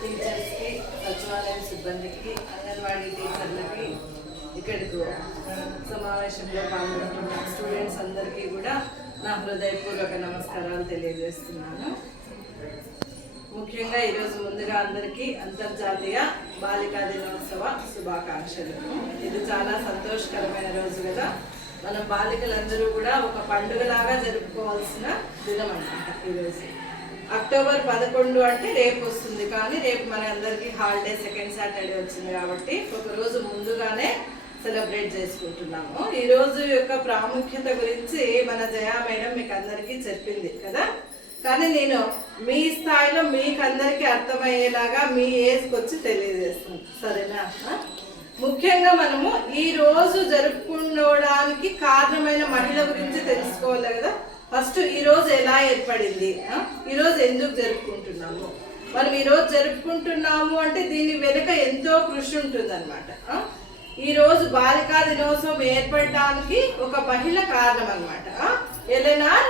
టీచర్స్కి, సచివాలయం సిబ్బందికి, అంగన్వాడీ టీచర్లకి, ఇక్కడికి సమావేశంలో పాల్గొంటున్న స్టూడెంట్స్ అందరికీ కూడా నా హృదయపూర్వక నమస్కారాలు తెలియజేస్తున్నాను. ముఖ్యంగా ఈరోజు ముందుగా అందరికీ అంతర్జాతీయ బాలికా దినోత్సవ శుభాకాంక్షలు. ఇది చాలా సంతోషకరమైన రోజు కదా. మన బాలికలందరూ కూడా ఒక పండుగలాగా జరుపుకోవాల్సిన దినం అన్నమాట ఈరోజు. అక్టోబర్ 11 అంటే రేపు వస్తుంది, కానీ రేపు మన అందరికీ హాలిడే, సెకండ్ సాటర్డే వచ్చింది కాబట్టి ఒక రోజు ముందుగానే సెలబ్రేట్ చేసుకుంటున్నాము. ఈ రోజు యొక్క ప్రాముఖ్యత గురించి మన జయా మేడం మీకు అందరికీ చెప్పింది కదా. కానీ నేను మీ స్థాయిలో మీకు అందరికీ అర్థమయ్యేలాగా మీ ఏజ్కి వచ్చి తెలియజేస్తాను, సరేనా? ముఖ్యంగా మనము ఈ రోజు జరుపుకోవడానికి కారణమైన మహిళ గురించి తెలుసుకోవాలి కదా. ఫస్ట్ ఈ రోజు ఎలా ఏర్పడింది, ఈ రోజు ఎందుకు జరుపుకుంటున్నాము, మనం ఈ రోజు జరుపుకుంటున్నాము అంటే దీని వెనుక ఎంతో కృషి ఉంటుంది అనమాట. ఈ రోజు బాలికా దినోత్సవం ఏర్పడడానికి ఒక మహిళ కారణం అనమాట. ఎలెనార్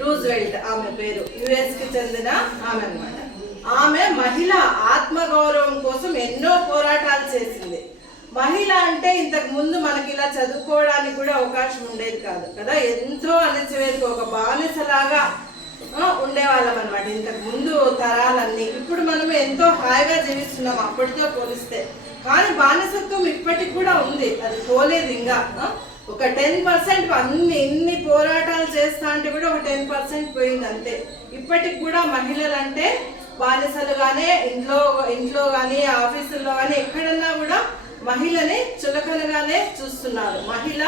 రూజ్వెల్ట్ ఆమె పేరు, యుఎస్కి చెందిన ఆమె అనమాట. ఆమె మహిళ ఆత్మగౌరవం కోసం ఎన్నో పోరాటాలు చేసింది. మహిళ అంటే ఇంతకు ముందు మనకి ఇలా చదువుకోవడానికి కూడా అవకాశం ఉండేది కాదు కదా. ఎంతో అణచివేదిక, ఒక బానిసలాగా ఉండేవాళ్ళం అనమాట ఇంతకు ముందు తరాలన్నీ. ఇప్పుడు మనం ఎంతో హాయిగా జీవిస్తున్నాం అప్పటితో పోలిస్తే. కానీ బానిసత్వం ఇప్పటికి కూడా ఉంది, అది పోలేదు ఇంకా. ఒక 10% ఎన్ని పోరాటాలు చేస్తా అంటే కూడా ఒక 10% పోయింది అంతే. ఇప్పటికి కూడా మహిళలు అంటే బానిసలుగానే ఇంట్లో కానీ ఆఫీసుల్లో కానీ ఎక్కడన్నా కూడా మహిళని చులకనగానే చూస్తున్నారు. మహిళ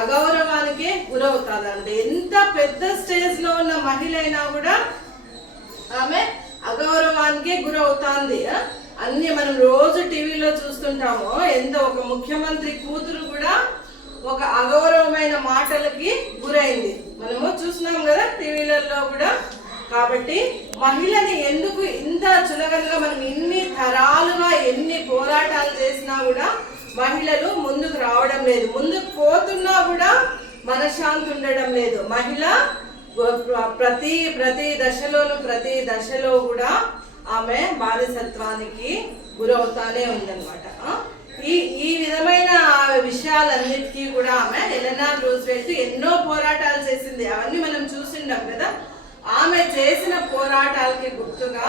అగౌరవానికి గురవుతాదండి. ఎంత పెద్ద స్టేజ్ లో ఉన్న మహిళ అయినా కూడా ఆమె అగౌరవానికి గురవుతాంది. అన్ని మనం రోజు టీవీలో చూస్తుంటాము. ఎంత ఒక ముఖ్యమంత్రి కూతురు కూడా ఒక అగౌరవమైన మాటలకి గురైంది, మనము చూస్తున్నాం కదా టీవీలలో కూడా. కాబట్టి మహిళని ఎందుకు ఇంత చులకనగా, మనం ఇన్ని తరాలుగా ఎన్ని పోరాటాలు చేసినా కూడా మహిళలు ముందుకు రావడం లేదు. ముందుకు పోతున్నా కూడా మనశ్శాంతి ఉండడం లేదు. మహిళ ప్రతి దశలో కూడా ఆమె బానిసత్వానికి గురవుతానే ఉందన్నమాట. ఈ విధమైన విషయాలన్నిటికీ కూడా ఆమె ఎలెనార్ రూజ్వెల్ట్ ఎన్నో పోరాటాలు చేసింది. అవన్నీ మనం చూసిండాం కదా. ఆమె చేసిన పోరాటాలకి గుర్తుగా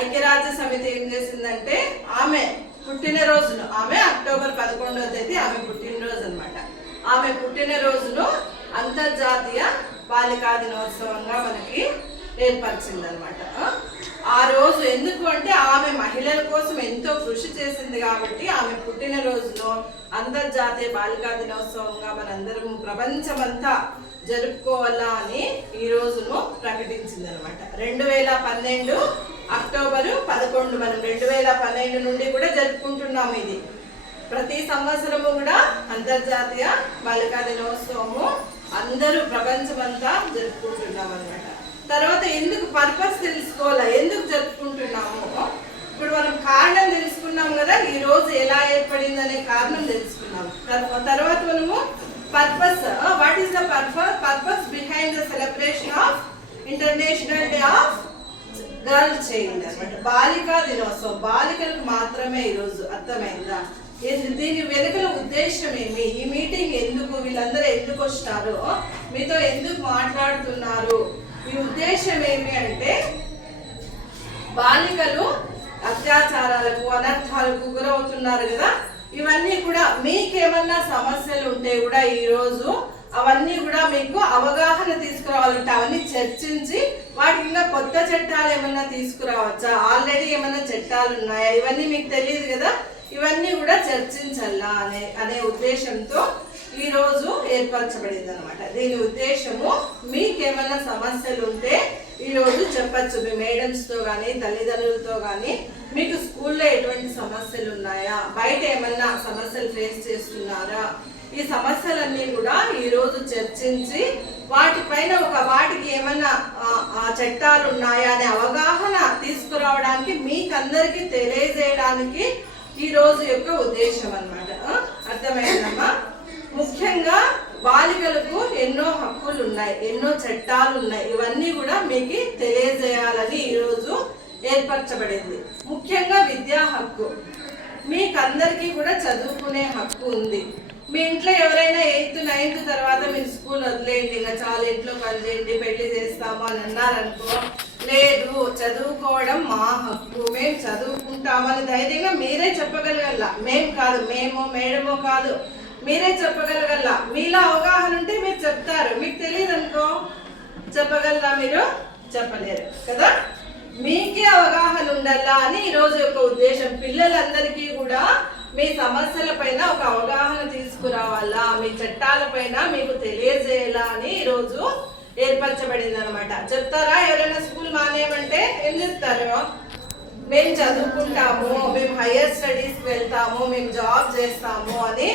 ఐక్యరాజ్య సమితి ఏం చేసిందంటే ఆమె పుట్టినరోజును, ఆమె అక్టోబర్ 11వ తేదీ ఆమె పుట్టినరోజు అనమాట. ఆమె పుట్టినరోజును అంతర్జాతీయ బాలికా దినోత్సవంగా మనకి ఏర్పరిచింది అనమాట. ఆ రోజు ఎందుకు అంటే ఆమె మహిళల కోసం ఎంతో కృషి చేసింది కాబట్టి ఆమె పుట్టినరోజును అంతర్జాతీయ బాలికా దినోత్సవంగా మనందరం ప్రపంచమంతా జరుపుకోవాలా అని ఈ రోజును ప్రకటించింది అనమాట. 2012 అక్టోబర్ 11 మనం 2012 నుండి కూడా జరుపుకుంటున్నాము. ఇది ప్రతి సంవత్సరము కూడా అంతర్జాతీయ బాలికా దినోత్సవము అందరూ ప్రపంచమంతా జరుపుకుంటున్నాం అనమాట. తర్వాత ఎందుకు పర్పస్ తెలుసుకోవాలా, ఎందుకు జరుపుకుంటున్నాము. ఇప్పుడు మనం కారణం తెలుసుకున్నాం కదా, ఈ రోజు ఎలా ఏర్పడింది అనే కారణం తెలుసుకున్నాము. తర్వాత మనము purpose, what is the purpose behind the celebration of international day of girl child అనమాట. బాలికా దినోత్సవం బాలికలకు మాత్రమే ఈరోజు, అర్థమైందా? దీని వెనుకల ఉద్దేశం ఏమి, ఈ మీటింగ్ ఎందుకు, వీళ్ళందరూ ఎందుకు వస్తారు, మీతో ఎందుకు మాట్లాడుతున్నారు, ఈ ఉద్దేశం ఏమి అంటే బాలికలు అత్యాచారాలకు అనర్థాలకు గురవుతున్నారు కదా. ఇవన్నీ కూడా మీకేమన్నా సమస్యలు ఉంటే కూడా ఈరోజు అవన్నీ కూడా మీకు అవగాహన తీసుకురావాలంటే అవన్నీ చర్చించి వాటికి ఇంకా కొత్త చట్టాలు ఏమన్నా తీసుకురావచ్చా, ఆల్రెడీ ఏమన్నా చట్టాలు ఉన్నాయా, ఇవన్నీ మీకు తెలియదు కదా. ఇవన్నీ కూడా చర్చించాలా అనే ఉద్దేశంతో ఈ రోజు ఏర్పరచబడింది అనమాట. దీని ఉద్దేశము మీకేమన్నా సమస్యలు ఉంటే ఈరోజు చెప్పచ్చు మీ మేడమ్స్తో కానీ తల్లిదండ్రులతో కానీ. మీకు స్కూల్లో ఎటువంటి సమస్యలు ఉన్నాయా, బయట ఏమన్నా సమస్యలు ఫేస్ చేస్తున్నారా, ఈ సమస్యలన్నీ కూడా ఈరోజు చర్చించి వాటిపైన వాటికి ఏమన్నా చట్టాలు ఉన్నాయా అనే అవగాహన తీసుకురావడానికి మీకందరికీ తెలియజేయడానికి ఈ రోజు యొక్క ఉద్దేశం అన్నమాట. అర్థమైందమ్మా? ముఖ్యంగా బాలికలకు ఎన్నో హక్కులు ఉన్నాయి, ఎన్నో చట్టాలు ఉన్నాయి. ఇవన్నీ కూడా మీకు తెలియజేయాలని ఈరోజు ఏర్పరచబడింది. ముఖ్యంగా విద్యా హక్కు. మీకందరికీ కూడా చదువుకునే హక్కు ఉంది. మీ ఇంట్లో ఎవరైనా 8th 9th తర్వాత మీరు స్కూల్ వదిలేయండి, ఇంకా చాలా ఇంట్లో పని చేయండి, పెళ్లి చేస్తాము అని అన్నారనుకో, లేదు చదువుకోవడం మా హక్కు, మేము చదువుకుంటామని ధైర్యంగా మీరే చెప్పగలగల. మేము కాదు, మేము మేడమో కాదు, మీరే చెప్పగలగల. మీలో అవగాహన ఉంటే మీరు చెప్తారు, మీకు తెలియదు అనుకో చెప్పగలరా? మీరు చెప్పలేరు కదా. మీకే అవగాహన ఉండాలా అని ఈరోజు యొక్క ఉద్దేశం. పిల్లలందరికీ కూడా మీ సమస్యల పైన ఒక అవగాహన తీసుకురావాలా, మీ చట్టాల పైన మీకు తెలియజేయాలా అని ఈరోజు ఏర్పరచబడింది అనమాట. చెప్తారా? ఎవరైనా స్కూల్ మానేయమంటే ఏం చెప్తారు? మేము చదువుకుంటాము, మేము హయ్యర్ స్టడీస్కి వెళ్తాము, మేము జాబ్ చేస్తాము అని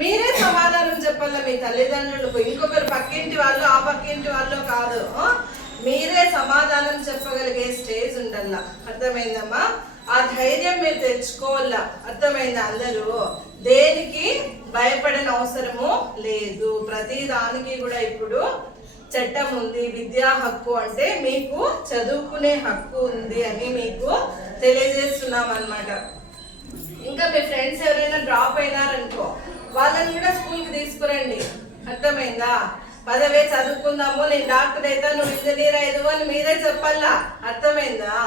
మీరే సమాధానం చెప్పాల మీ తల్లిదండ్రులకు. ఇంకొకరు పక్కింటి వాళ్ళు ఆ పక్కింటి వాళ్ళు కాదు, మీరే సమాధానం చెప్పగలిగే స్టేజ్ ఉండాల. అర్థమైందమ్మా? ఆ ధైర్యం మీరు తెచ్చుకోవాల. అర్థమైందా? అందరూ దేనికి భయపడిన అవసరము లేదు. ప్రతి దానికి కూడా ఇప్పుడు చట్టం ఉంది. విద్యా హక్కు అంటే మీకు చదువుకునే హక్కు ఉంది అని మీకు తెలియజేస్తున్నాం అన్నమాట. ఇంకా మీ ఫ్రెండ్స్ ఎవరైనా డ్రాప్ అయినారనుకో, వాళ్ళని కూడా స్కూల్కి తీసుకురండి. అర్థమైందా? పదవే చదువుకుందాము, నేను డాక్టర్ అయితే నువ్వు ఇంజనీర్ అయ్యదు అని మీరే చెప్పాలా. అర్థమైందా?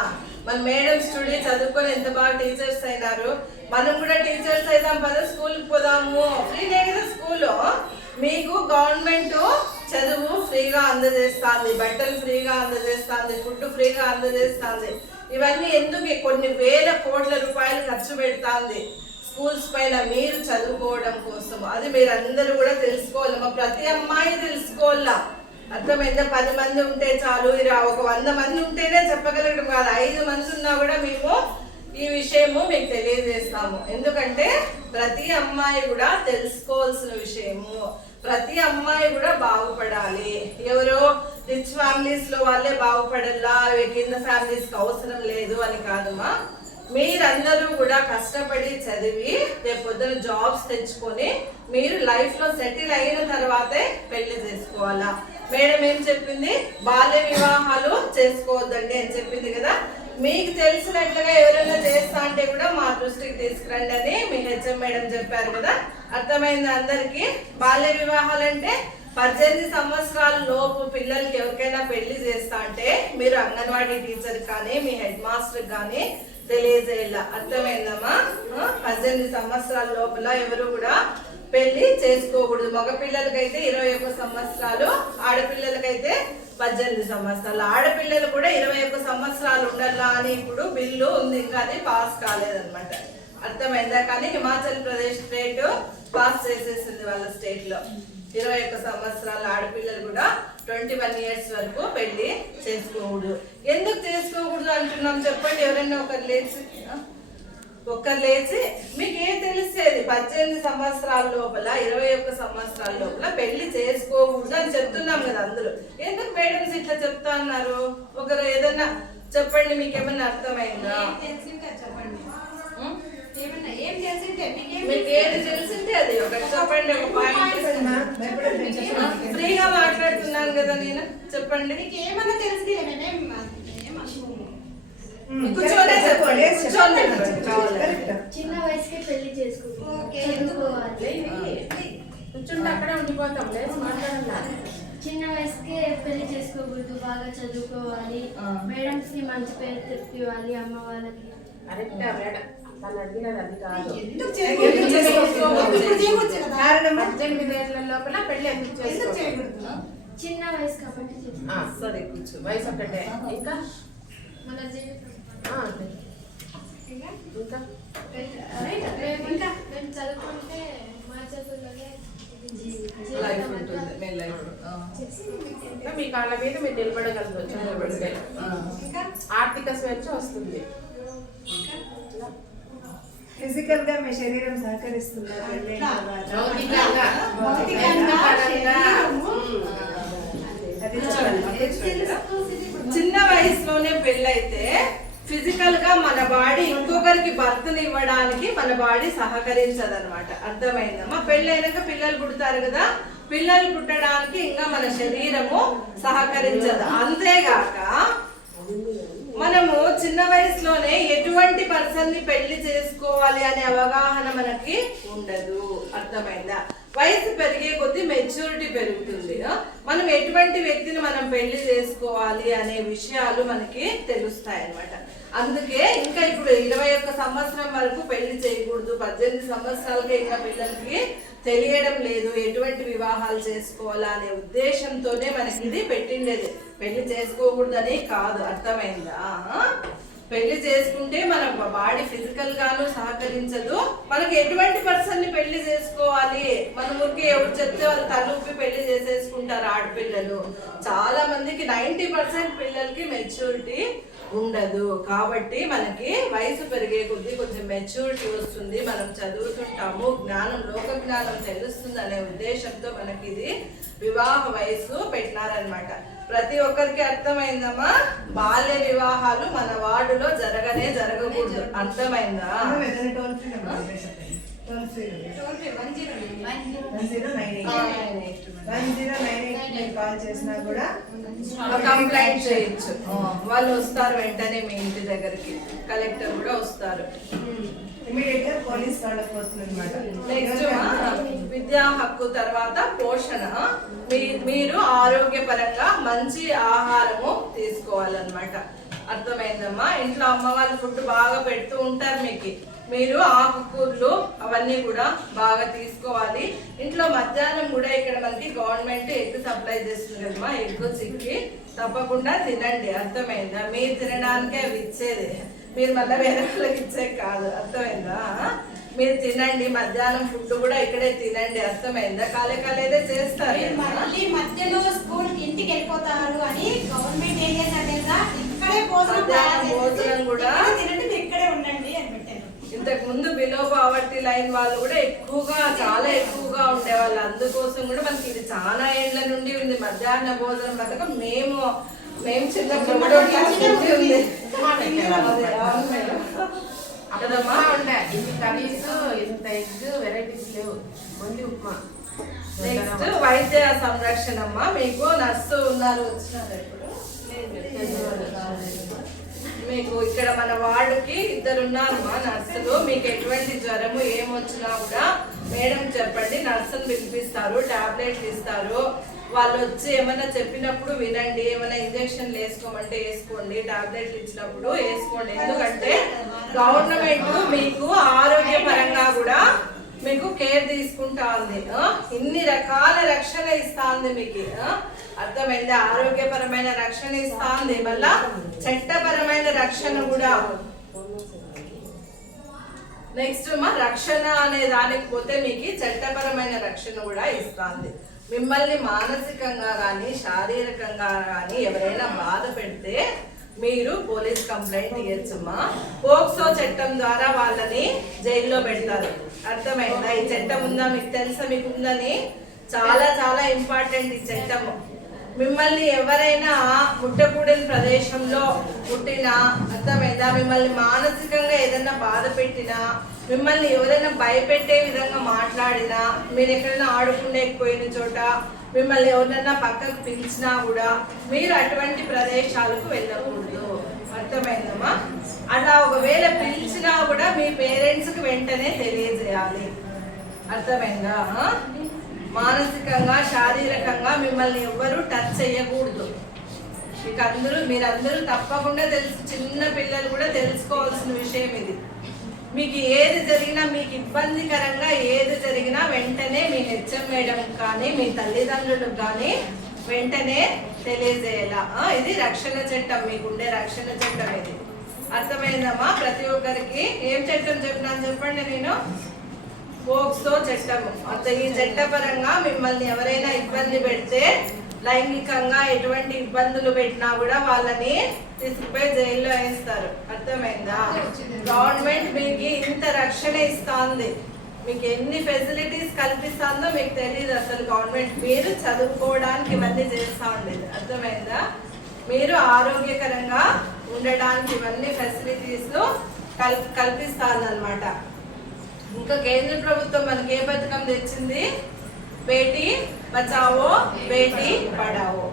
మన మేడం స్టూడీ చదువుకొని ఎంత బాగా టీచర్స్ అయినారు, మనం కూడా టీచర్స్ అయిదాం, పద స్కూల్కి పోదాము. ఫ్రీనే కదా స్కూల్. మీకు గవర్నమెంట్ చదువు ఫ్రీగా అందజేస్తుంది, బట్టలు ఫ్రీగా అందజేస్తుంది, ఫుడ్ ఫ్రీగా అందజేస్తుంది. ఇవన్నీ ఎందుకు? కొన్ని వేల కోట్ల రూపాయలు ఖర్చు పెడుతుంది స్కూల్స్ పైన మీరు చదువుకోవడం కోసం. అది మీరు అందరూ కూడా తెలుసుకోవాలి. మా ప్రతి అమ్మాయి తెలుసుకోవాలా. అర్థమైందా? 10 మంది ఉంటే చాలు, ఒక 100 మంది ఉంటేనే చెప్పగలగడం కాదు. 5 మంది ఉన్నా కూడా మేము ఈ విషయము మీకు తెలియజేస్తాము. ఎందుకంటే ప్రతి అమ్మాయి కూడా తెలుసుకోవాల్సిన విషయము. ప్రతి అమ్మాయి కూడా బాగుపడాలి. ఎవరో రిచ్ ఫ్యామిలీస్ లో వాళ్ళే బాగుపడాలా, కింద ఫ్యామిలీస్ కి అవసరం లేదు అని కాదమ్మా. మీరందరూ కూడా కష్టపడి చదివి రేపు పొద్దున జాబ్స్ తెచ్చుకొని మీరు లైఫ్ లో సెటిల్ అయిన తర్వాతే పెళ్లి చేసుకోవాలా. మేడం ఏం చెప్పింది? బాల్య వివాహాలు చేసుకోవద్దండి అని చెప్పింది కదా. మీకు తెలిసినట్లుగా ఎవరైనా చేస్తా అంటే కూడా మా దృష్టికి తీసుకురండి అని మీ హెచ్ఎం మేడం చెప్పారు కదా. అర్థమైంది అందరికి? బాల్య వివాహాలు అంటే 18 సంవత్సరాల లోపు పిల్లలకి ఎవరికైనా పెళ్లి చేస్తా అంటే మీరు అంగన్వాడీ టీచర్ కానీ మీ హెడ్ మాస్టర్ కానీ తెలియజేయాల. అర్థమైందమ్మా? 18 సంవత్సరాల లోపల ఎవరు కూడా పెళ్లి చేసుకోకూడదు. మగ పిల్లలకైతే 21 సంవత్సరాలు, ఆడపిల్లలకైతే 18 సంవత్సరాలు. ఆడపిల్లలు కూడా 21 సంవత్సరాలు ఉండాలా అని ఇప్పుడు బిల్లు ఉంది, ఇంకా అది పాస్ కాలేదన్నమాట. అర్థమైందా? కానీ హిమాచల్ ప్రదేశ్ స్టేట్ పాస్ చేసేసింది వాళ్ళ స్టేట్ లో. 21 సంవత్సరాల ఆడపిల్లలు కూడా 21 years వరకు పెళ్లి చేసుకోకూడదు. ఎందుకు చేసుకోకూడదు అంటున్నాం చెప్పండి? ఎవరైనా ఒక్కరు లేచి మీకు ఏం తెలిసేది? 18 సంవత్సరాల లోపల 21 సంవత్సరాల లోపల పెళ్లి చేసుకోకూడదు అని చెప్తున్నాం కదా అందరూ. ఎందుకు మేడమ్స్ ఇట్లా చెప్తా అన్నారు? ఒకరు ఏదన్నా చెప్పండి, మీకేమన్నా అర్థమైందా? చెప్పండి. మీకు ఏది తెలిసింటే అది ఒకటి చెప్పండి. ఒక పాయింట్ ఫ్రీగా మాట్లాడుతున్నాను కదా నేను, చెప్పండి. ఏమన్నా తెలిసి చిన్న వయసుకే పెళ్లి చిన్న వయసుకే పెళ్లి చేసుకోకూడదు, బాగా చదువుకోవాలి, మేడమ్స్ కి మంచి పేరు తెప్పివ్వాలి, అమ్మ వాళ్ళకి. లోపల పెళ్లి ఎందుకు చేయకూడదు? చిన్న వయసు కాబట్టి సరే కూర్చో. వయసు ఒకటే. ఇంకా మన జీవితం ఇంకా మేము చదువుకుంటే మా చదువులోనే మీ కాళ్ళ మీద మీరు నిలబడగలరు. చదువుకుంటే ఆర్థిక స్వేచ్ఛ వస్తుంది. ఫిజికల్ గా మీ శరీరం సహకరిస్తున్నారు. చిన్న వయసులోనే పెళ్ళైతే ఫిజికల్ గా మన బాడీ ఇంకొకరికి బర్త్ని ఇవ్వడానికి మన బాడీ సహకరించదు అనమాట. అర్థమైందమ్మా? పెళ్ళైనాక పిల్లలు పుడతారు కదా, పిల్లలు పుట్టడానికి ఇంకా మన శరీరము సహకరించదు. అంతేగాక మనము చిన్న వయసులోనే ఎటువంటి పర్సన్ ని పెళ్లి చేసుకోవాలి అనే అవగాహన మనకి ఉండదు. అర్థమైందా? వయసు పెరిగే కొద్దీ మెచ్యూరిటీ పెరుగుతుంది. మనం ఎటువంటి వ్యక్తిని మనం పెళ్లి చేసుకోవాలి అనే విషయాలు మనకి తెలుస్తాయి అన్నమాట. అందుకే ఇంకా ఇప్పుడు 21 సంవత్సరం వరకు పెళ్లి చేయకూడదు, 18 సంవత్సరాలకే ఇంకా పిల్లలకి తెలియడం లేదు ఎటువంటి వివాహాలు చేసుకోవాలా అనే ఉద్దేశంతోనే మనకి ఇది పెట్టిండేది. పెళ్లి చేసుకోకూడదని కాదు. అర్థమైందా? పెళ్లి చేసుకుంటే మన బాడీ ఫిజికల్ గాను సహకరించదు. మనకి ఎటువంటి పర్సన్ ని పెళ్లి చేసుకోవాలి, మన ఊరికి ఎవరు చెప్తే వాళ్ళు తలూపి పెళ్లి చేసేసుకుంటారు ఆడపిల్లలు. చాలా మందికి 90% పిల్లలకి మెచ్యూరిటీ ఉండదు. కాబట్టి మనకి వయసు పెరిగే కొద్దీ కొంచెం మెచ్యూరిటీ వస్తుంది, మనం చదువుతుంటాము, జ్ఞానం లోక జ్ఞానం తెలుస్తుంది అనే ఉద్దేశంతో మనకి ఇది వివాహ వయసు పెట్టినారనమాట. ప్రతి ఒక్కరికి అర్థమైందమ్మా? బాల్య వివాహాలు మన వార్డులో జరగకూడదు. అర్థమైందా? కాల్ చేసినా కూడా కంప్లైంట్ చేయొచ్చు. వాళ్ళు వస్తారు వెంటనే మీ ఇంటి దగ్గరికి, కలెక్టర్ కూడా వస్తారు. ఇమీడియట్ గా పోలీస్ వాళ్ళకి వస్తుంది. నెక్స్ట్ విద్యా హక్కు తర్వాత పోషణ. మీరు ఆరోగ్యపరంగా మంచి ఆహారము తీసుకోవాలన్నమాట. అర్థమైందమ్మా? ఇంట్లో అమ్మ వాళ్ళు ఫుడ్ బాగా పెడుతూ ఉంటారు మీకు. మీరు ఆకుకూరలు అవన్నీ కూడా బాగా తీసుకోవాలి. ఇంట్లో మధ్యాహ్నం కూడా ఇక్కడ మనకి గవర్నమెంట్ ఎగ్ సప్లై చేస్తుంది కదమ్మా, ఎగ్ చిక్కి తప్పకుండా తినండి. అర్థమైందా? మీరు తినడానికే అవి ఇచ్చేది, మీరు మళ్ళీ వేరే వాళ్ళకి ఇచ్చే కాదు. అర్థమైందా? మీరు తినండి, మధ్యాహ్నం ఫుడ్ కూడా ఇక్కడే తినండి. అర్థమైందా? కాలేదే చేస్తారు. మళ్ళీ మధ్యలో స్కూల్ ఇంటికి వెళ్ళిపోతారు అని గవర్నమెంట్ ఏం చేశారు తెలుసా? ఇక్కడే భోజనం కూడా తినండి, ఇక్కడే ఉండండి అని పెట్టారు. ఇంతకు ముందు బిలో పావర్టీ లైన్ వాళ్ళు కూడా చాలా ఎక్కువగా ఉండేవాళ్ళు. అందుకోసం కూడా మనకి ఇది చాలా ఏళ్ల నుండి ఉంది మధ్యాహ్న భోజనం పథకం. మేము చిన్నప్పుడు ఉంది కదమ్మా. ఇన్ని కర్రీస్, ఇంత ఎగ్ వెరైటీస్ లేవు, ఓన్లీ ఉప్మా. నెక్స్ట్ వైద్య సంరక్షణ అమ్మా. మీకు నర్సు ఉన్నారు, వచ్చినారు ఇప్పుడు. మీకు ఇక్కడ మన వార్డుకి 2 ఉన్నారమ్మా నర్సులు. మీకు ఎటువంటి జ్వరము ఏమొచ్చినా కూడా మేడం చెప్పండి, నర్సును పిలిపిస్తారు, టాబ్లెట్లు ఇస్తారు. వాళ్ళు వచ్చి ఏమైనా చెప్పినప్పుడు వినండి, ఏమైనా ఇంజక్షన్లు వేసుకోమంటే వేసుకోండి, టాబ్లెట్లు ఇచ్చినప్పుడు వేసుకోండి. ఎందుకంటే గవర్నమెంట్ మీకు ఆరోగ్యపరంగా కూడా మీకు కేర్ తీసుకుంటా ఉంది. ఇన్ని రకాల రక్షణ ఇస్తా ఉంది మీకు. అర్థమైంది? ఆరోగ్యపరమైన రక్షణ ఇస్తా ఉంది, మళ్ళా చట్టపరమైన రక్షణ కూడా. నెక్స్ట్ మా రక్షణ అనే దానికి పోతే మీకు చట్టపరమైన రక్షణ కూడా ఇస్తుంది. మిమ్మల్ని మానసికంగా కానీ శారీరకంగా కానీ ఎవరైనా బాధ పెడితే మీరు పోలీస్ కంప్లైంట్ ఇవ్వచ్చమ్మా. పోక్సో చట్టం ద్వారా వాళ్ళని జైల్లో పెడతారు. అర్థమైందా? ఈ చట్టం ఉందా మీకు తెలుసా? మీకు ఉందని చాలా ఇంపార్టెంట్ ఈ చట్టము. మిమ్మల్ని ఎవరైనా ముట్టకూడని ప్రదేశంలో పుట్టినా, అర్థమైందా, మిమ్మల్ని మానసికంగా ఏదైనా బాధ పెట్టినా, మిమ్మల్ని ఎవరైనా భయపెట్టే విధంగా మాట్లాడినా, మీరు ఎక్కడైనా ఆడుకునేకపోయిన చోట మిమ్మల్ని ఎవరైనా పక్కకు పిలిచినా కూడా మీరు అటువంటి ప్రదేశాలకు వెళ్ళకూడదు. అర్థమైందమ్మా? అలా ఒకవేళ పిలిచినా కూడా మీ పేరెంట్స్కి వెంటనే తెలియజేయాలి. అర్థమైందా? మానసికంగా శారీరకంగా మిమ్మల్ని ఎవ్వరూ టచ్ చేయకూడదు. మీరందరూ తప్పకుండా చిన్న పిల్లలు కూడా తెలుసుకోవాల్సిన విషయం ఇది. మీకు ఏది జరిగినా, మీకు ఇబ్బందికరంగా ఏది జరిగినా వెంటనే మీ హెచ్ఎం మేడం కానీ మీ తల్లిదండ్రులకు కానీ వెంటనే తెలియజేయాలా. ఇది రక్షణ చట్టం, మీకుండే రక్షణ చట్టం ఇది. అర్థమైందమ్మా? ప్రతి ఒక్కరికి ఏం చట్టం చెప్పినాను చెప్పండి. నేను పోక్సో చట్టము. ఈ చట్టపరంగా మిమ్మల్ని ఎవరైనా ఇబ్బంది పెడితే, లైంగికంగా ఎటువంటి ఇబ్బందులు పెట్టినా కూడా వాళ్ళని తీసుకుపోయి జైల్లో వేస్తారు. అర్థమైందా? గవర్నమెంట్ మీకు ఇంత రక్షణ ఇస్తుంది, మీకు ఎన్ని ఫెసిలిటీస్ కల్పిస్తుందో మీకు తెలియదు అసలు. గవర్నమెంట్ మీరు చదువుకోవడానికి ఇవన్నీ చేస్తూ ఉండేది. అర్థమైందా? మీరు ఆరోగ్యకరంగా ఉండడానికి ఇవన్నీ ఫెసిలిటీస్ కల్పిస్తుంది అనమాట. ఇంకా కేంద్ర ప్రభుత్వం మనకి ఏ పథకం తెచ్చింది? బేటీ బచావో బేటీ పడావో.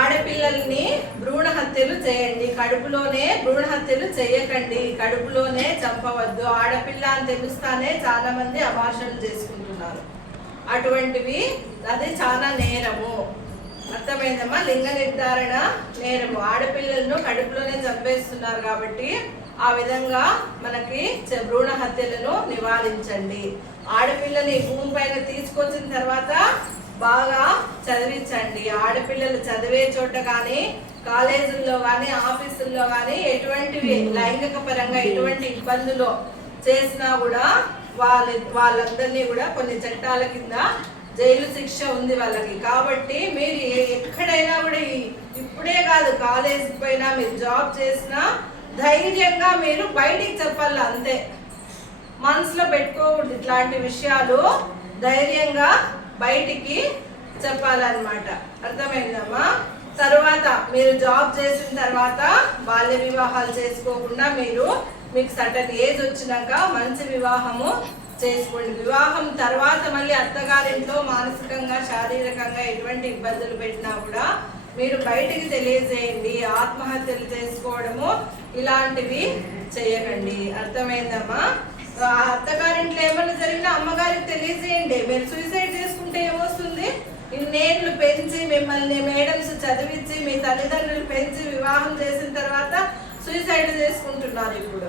ఆడపిల్లల్ని భ్రూణ హత్యలు చేయండి, కడుపులోనే భ్రూణ హత్యలు చేయకండి, కడుపులోనే చంపవద్దు. ఆడపిల్ల అని తెలుస్తానే చాలా మంది అభాషణలు చేసుకుంటున్నారు. అటువంటివి అది చాలా నేరము. అర్థమైందమ్మా? లింగ నిర్ధారణ నేరము. ఆడపిల్లలను కడుపులోనే చంపేస్తున్నారు కాబట్టి ఆ విధంగా మనకి భ్రూణ హత్యలను నివారించండి. ఆడపిల్లని భూమి పైన తీసుకొచ్చిన తర్వాత బాగా చదివించండి. ఆడపిల్లలు చదివే చోట కానీ, కాలేజీల్లో కానీ, ఆఫీసుల్లో కానీ ఎటువంటివి లైంగిక పరంగా ఎటువంటి ఇబ్బందులు చేసినా కూడా వాళ్ళందరినీ కూడా కొన్ని చట్టాల కింద జైలు శిక్ష ఉంది వాళ్ళకి. కాబట్టి మీరు ఎక్కడైనా కూడా ఇప్పుడే కాదు, కాలేజీ పైన మీరు జాబ్ చేసినా ధైర్యంగా మీరు బయటికి చెప్పాలి. అంతే, మనసులో పెట్టుకోకూడదు. ఇట్లాంటి విషయాలు ధైర్యంగా బయటికి చెప్పాలన్నమాట. అర్థమైందమ్మా? తర్వాత మీరు జాబ్ చేసిన తర్వాత బాల్య వివాహాలు చేసుకోకుండా మీకు సర్టన్ ఏజ్ వచ్చినాక మంచి వివాహము చేసుకోండి. వివాహం తర్వాత మళ్ళీ అత్తగారింట్లో మానసికంగా శారీరకంగా ఎటువంటి ఇబ్బందులు పెట్టినా కూడా మీరు బయటికి తెలియజేయండి. ఆత్మహత్యలు చేసుకోవడము ఇలాంటివి చేయకండి. అర్థమైందమ్మా? అత్తగారింట్లో ఏమైనా జరిగినా అమ్మగారికి తెలియజేయండి. మీరు సూసైడ్ చేసుకుంటే ఏమొస్తుంది? ఇన్నేళ్ళు పెంచి మిమ్మల్ని మేడమ్స్ చదివించి మీ తల్లిదండ్రులు పెంచి వివాహం చేసిన తర్వాత సూసైడ్ చేసుకుంటున్నారు. ఇప్పుడు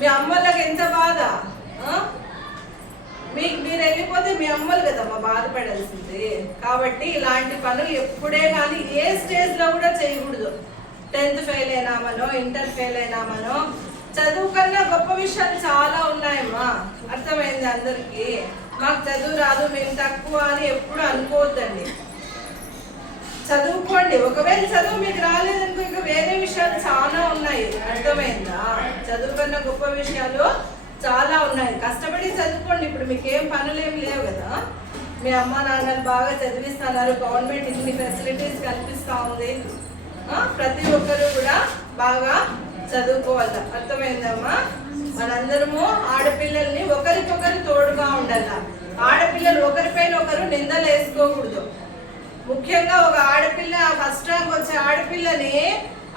మీ అమ్మలకు ఎంత బాధ. మీరు వెళ్ళిపోతే మీ అమ్మలు కదమ్మా బాధపడాల్సింది. కాబట్టి ఇలాంటి పనులు ఎప్పుడే కానీ ఏ స్టేజ్లో కూడా చేయకూడదు. 10th ఫెయిల్ అయినామనో, ఇంటర్ ఫెయిల్ అయినామనో, చదువు కన్నా గొప్ప విషయాలు చాలా ఉన్నాయమ్మా. అర్థమైంది అందరికీ? మాకు చదువు రాదు, మేము తక్కువ అని ఎప్పుడు అనుకోవద్దండి. చదువుకోండి. ఒకవేళ చదువు మీకు రాలేదనుకో ఇంకా వేరే విషయాలు చాలా ఉన్నాయి. అర్థమైందా? చదువు కన్నా గొప్ప విషయాలు చాలా ఉన్నాయి. కష్టపడి చదువుకోండి. ఇప్పుడు మీకు ఏం పనులు ఏమి లేవు కదా. మీ అమ్మ నాన్నలు బాగా చదివిస్తున్నారు, గవర్నమెంట్ ఇన్ని ఫెసిలిటీస్ కల్పిస్తూ ఉంది. ప్రతి ఒక్కరు కూడా బాగా చదువుకోవాలి. అర్థమైందమ్మా? మనందరము ఆడపిల్లల్ని ఒకరికొకరు తోడుగా ఉండాల. ఆడపిల్లలు ఒకరిపైన ఒకరు నిందలు వేసుకోకూడదు. ముఖ్యంగా ఒక ఆడపిల్ల ఫస్ట్ ర్యాంక్ వచ్చే ఆడపిల్లని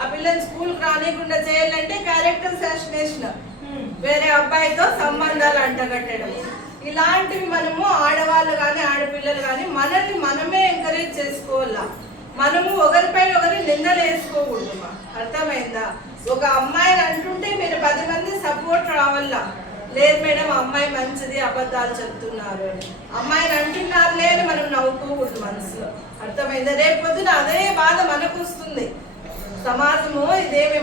ఆ పిల్లని స్కూల్కి రానికుండా చేయాలంటే క్యారెక్టర్ అసాసినేషన్, వేరే అబ్బాయితో సంబంధాలు అంటగట్టడం, ఇలాంటివి మనము ఆడవాళ్ళు కానీ ఆడపిల్లలు కానీ మనల్ని మనమే ఎంకరేజ్ చేసుకోవాలా. మనము ఒకరిపైన ఒకరి నిందలు వేసుకోకూడదు. అర్థమైందా? ఒక అమ్మాయిని అంటుంటే మీరు 10 మంది సపోర్ట్ రావాలా. లేదు మేడం అమ్మాయి మంచిది, అబద్ధాలు చెప్తున్నారు అని అమ్మాయిని అంటున్నారులే అని మనం నవ్వుకోకూడదు మనసులో. అర్థమైందా? రేపు పొద్దున అదే బాధ మనకు వస్తుంది. సమాజము ఇదేమి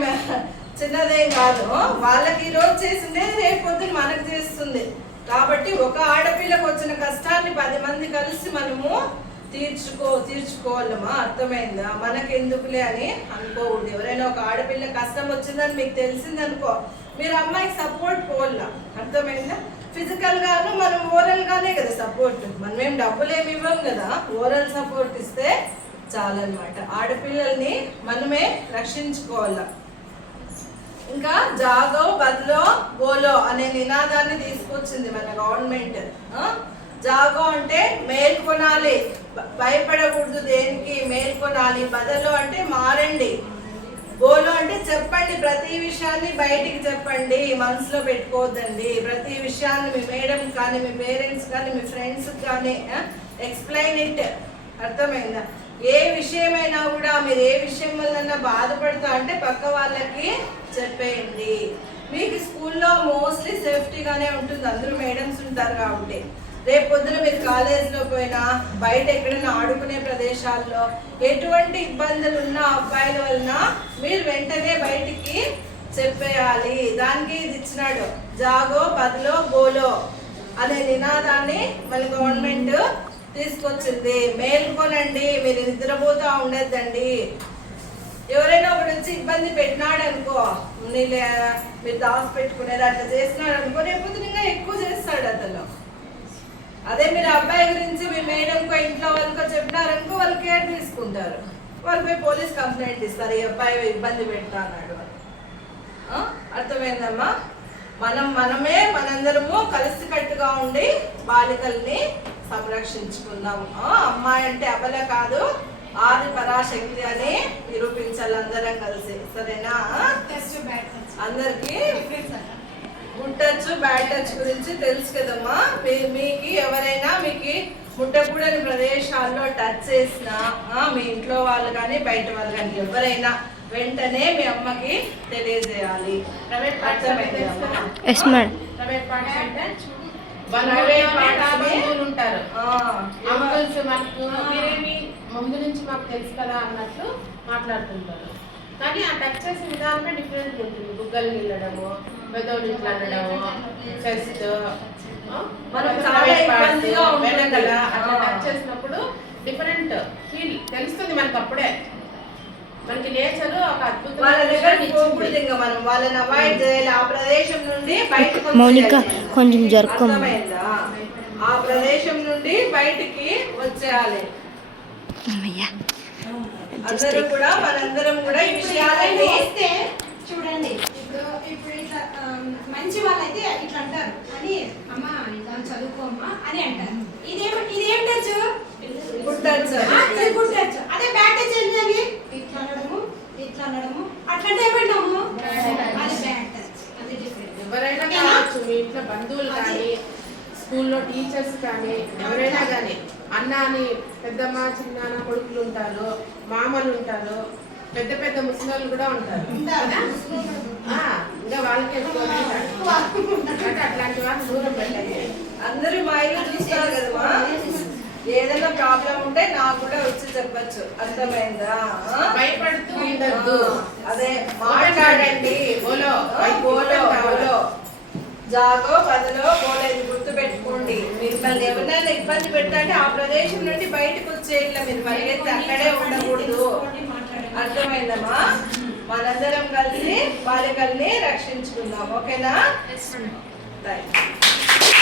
చిన్నదేం కాదు. వాళ్ళకి ఈరోజు చేసిందే రేపు పొద్దున మనకు చేస్తుంది. కాబట్టి ఒక ఆడపిల్లకు వచ్చిన కష్టాన్ని 10 మంది కలిసి మనము తీర్చుకోవాలమ్మా. అర్థమైందా? మనకెందుకులే అని అనుకోకూడదు. ఎవరైనా ఒక ఆడపిల్ల కష్టం వచ్చిందని మీకు తెలిసిందనుకో, మీరు అమ్మాయికి సపోర్ట్ పోవాలా. అర్థమైందా? ఫిజికల్ గాను మనం ఓరల్ గానే కదా సపోర్ట్. మనం ఏం డబ్బులు ఏమి ఇవ్వం కదా, ఓరల్ సపోర్ట్ ఇస్తే చాలన్నమాట. ఆడపిల్లల్ని మనమే రక్షించుకోవాలా. ఇంకా జాగో బదులో బోలో అనే నినాదాన్ని తీసుకొచ్చింది మన గవర్నమెంట్. జాగో అంటే మేల్కొనాలి, భయపడకూడదు, దేనికి మేల్కొనాలి. బదలో అంటే మారండి, బోలో అంటే చెప్పండి. ప్రతి విషయాన్ని బయటికి చెప్పండి, మనసులో పెట్టుకోవద్దండి. ప్రతి విషయాన్ని మీ మేడం కానీ, మీ పేరెంట్స్ కానీ, మీ ఫ్రెండ్స్ కానీ ఎక్స్ప్లెయిన్ ఇట్. అర్థమైందా? ఏ విషయమైనా కూడా మీరు ఏ విషయం వల్ల బాధపడతా అంటే పక్క వాళ్ళకి చెప్పేయండి. మీకు స్కూల్లో మోస్ట్లీ సేఫ్టీగానే ఉంటుంది, అందరూ మేడమ్స్ ఉంటారు కాబట్టి. రేపు పొద్దున మీరు కాలేజీలో పోయినా, బయట ఎక్కడైనా ఆడుకునే ప్రదేశాల్లో ఎటువంటి ఇబ్బందులు ఉన్న అబ్బాయిల వలన మీరు వెంటనే బయటికి చెప్పేయాలి. దానికి ఇది ఇచ్చినాడు, జాగో బదులో బోలో అనే నినాదాన్ని మన గవర్నమెంట్ తీసుకొచ్చింది. మేల్కొనండి, మీరు నిద్రపోతూ ఉండద్దండి. ఎవరైనా ఒకటి వచ్చి ఇబ్బంది పెట్టినాడు అనుకో, మీరు దాచి పెట్టుకునేది అట్లా చేసినాడు అనుకో, రేపు ఇంకా ఎక్కువ చేస్తాడు అతను. అదే మీరు అబ్బాయి గురించి మీ మేడంకో ఇంట్లో వాళ్ళకో చెప్పినారనుకో, వాళ్ళు కేర్ తీసుకుంటారు. వాళ్ళు పోయి పోలీస్ కంప్లైంట్ ఇస్తారు, ఈ అబ్బాయి ఇబ్బంది పెడతా అన్నాడు. అర్థమైందమ్మా? మనమే మనందరము కలిసికట్టుగా ఉండి బాలికల్ని సంరక్షించుకుందాం. అమ్మాయి అంటే అబల కాదు, ఆది పరాశక్తి అని నిరూపించాలి అందరం కలిసి, సరేనా? అందరికి గుడ్ టచ్ బ్యాడ్ టచ్ గురించి తెలుసు కదమ్మా. మీకు ఎవరైనా మీకు ముట్టకూడని ప్రదేశాల్లో టచ్ చేసినా మీ ఇంట్లో వాళ్ళు కానీ బయట వాళ్ళు కానీ ఎవరైనా వెంటనే మీ అమ్మకి తెలియజేయాలి. ప్రైవేట్ పార్ట్స్ ఉంటారు. అంకుల్స్ మనకు మీరేమి ముందు నుంచి మాకు తెలుసు కదా అన్నట్లు మాట్లాడుతుంటారు. కానీ ఆ టచ్ చేసే విధానమే డిఫరెంట్ ఉంటుంది. బుగ్గలు నిల్లడము, పెదవులు ఇట్లా అనడము, చెస్ట్ అట్లా టచ్ చేసినప్పుడు డిఫరెంట్ ఫీల్ తెలుస్తుంది మనకు. అప్పుడే మనకి నేచర్ ఒక అద్భుతమైన మనం వాళ్ళని అవాయిడ్ చేయాలి. ఆ ప్రదేశం నుండి బయటకు కొంచెం జరుపు, ఆ ప్రదేశం నుండి బయటికి వచ్చేయాలి. అందరూ కూడా మనందరం కూడా ఈ విషయాలని వస్తే చూడండి. ఇప్పుడు ఇట్లా మంచి వాళ్ళైతే ఇట్లా అంటారు అని, అమ్మ ఇట్లా చదువుకోమ్మా అని అంటారు. ఇదేం టచ్? Good touch. ఇది గుడ్ టచ్. అదే బ్యాడ్ టచ్ ఏంటండి? ఇట్లా అనడము, ఇట్లా అనడము, అట్లంటే ఏమంటాము? అది బ్యాడ్ టచ్. అది డిఫరెంట్. ఎవరైనా కావచ్చు, మీ ఇంట్లో బంధువులు కానీ, స్కూల్లో టీచర్స్ కానీ, ఎవరైనా కానీ అన్న అని పెద్దమ్మ చిన్నాన్న కొడుకులు ఉంటారు, మామలు ఉంటారు, పెద్ద పెద్ద ముసలోళ్ళు కూడా ఉంటారు. ఇంకా వాళ్ళకి అంటే అట్లాంటి వాళ్ళు దూరం పెట్టండి. అందరూ మా ఇల్లు చూస్తారు కదమ్మా. ఏదైనా ప్రాబ్లం ఉంటే నాకు కూడా వచ్చి చెప్పచ్చు, అర్థమైందా? భయపడుతూ ఉండద్దు. అదే మాట్లాడండి. బోలో బోలో బోలో జాగో బదులో బోలేదు గుర్తు పెట్టుకోండి. మిమ్మల్ని ఎవరైనా ఇబ్బంది పెట్టంటే ఆ ప్రదేశం నుండి బయటకు వచ్చేయాలి. మీరు మళ్ళీ అక్కడే ఉండకూడదు, అర్థమైందమ్మా? మనందరం కలిసి బాలికల్ని రక్షించుకుందాం, ఓకేనా? రైట్.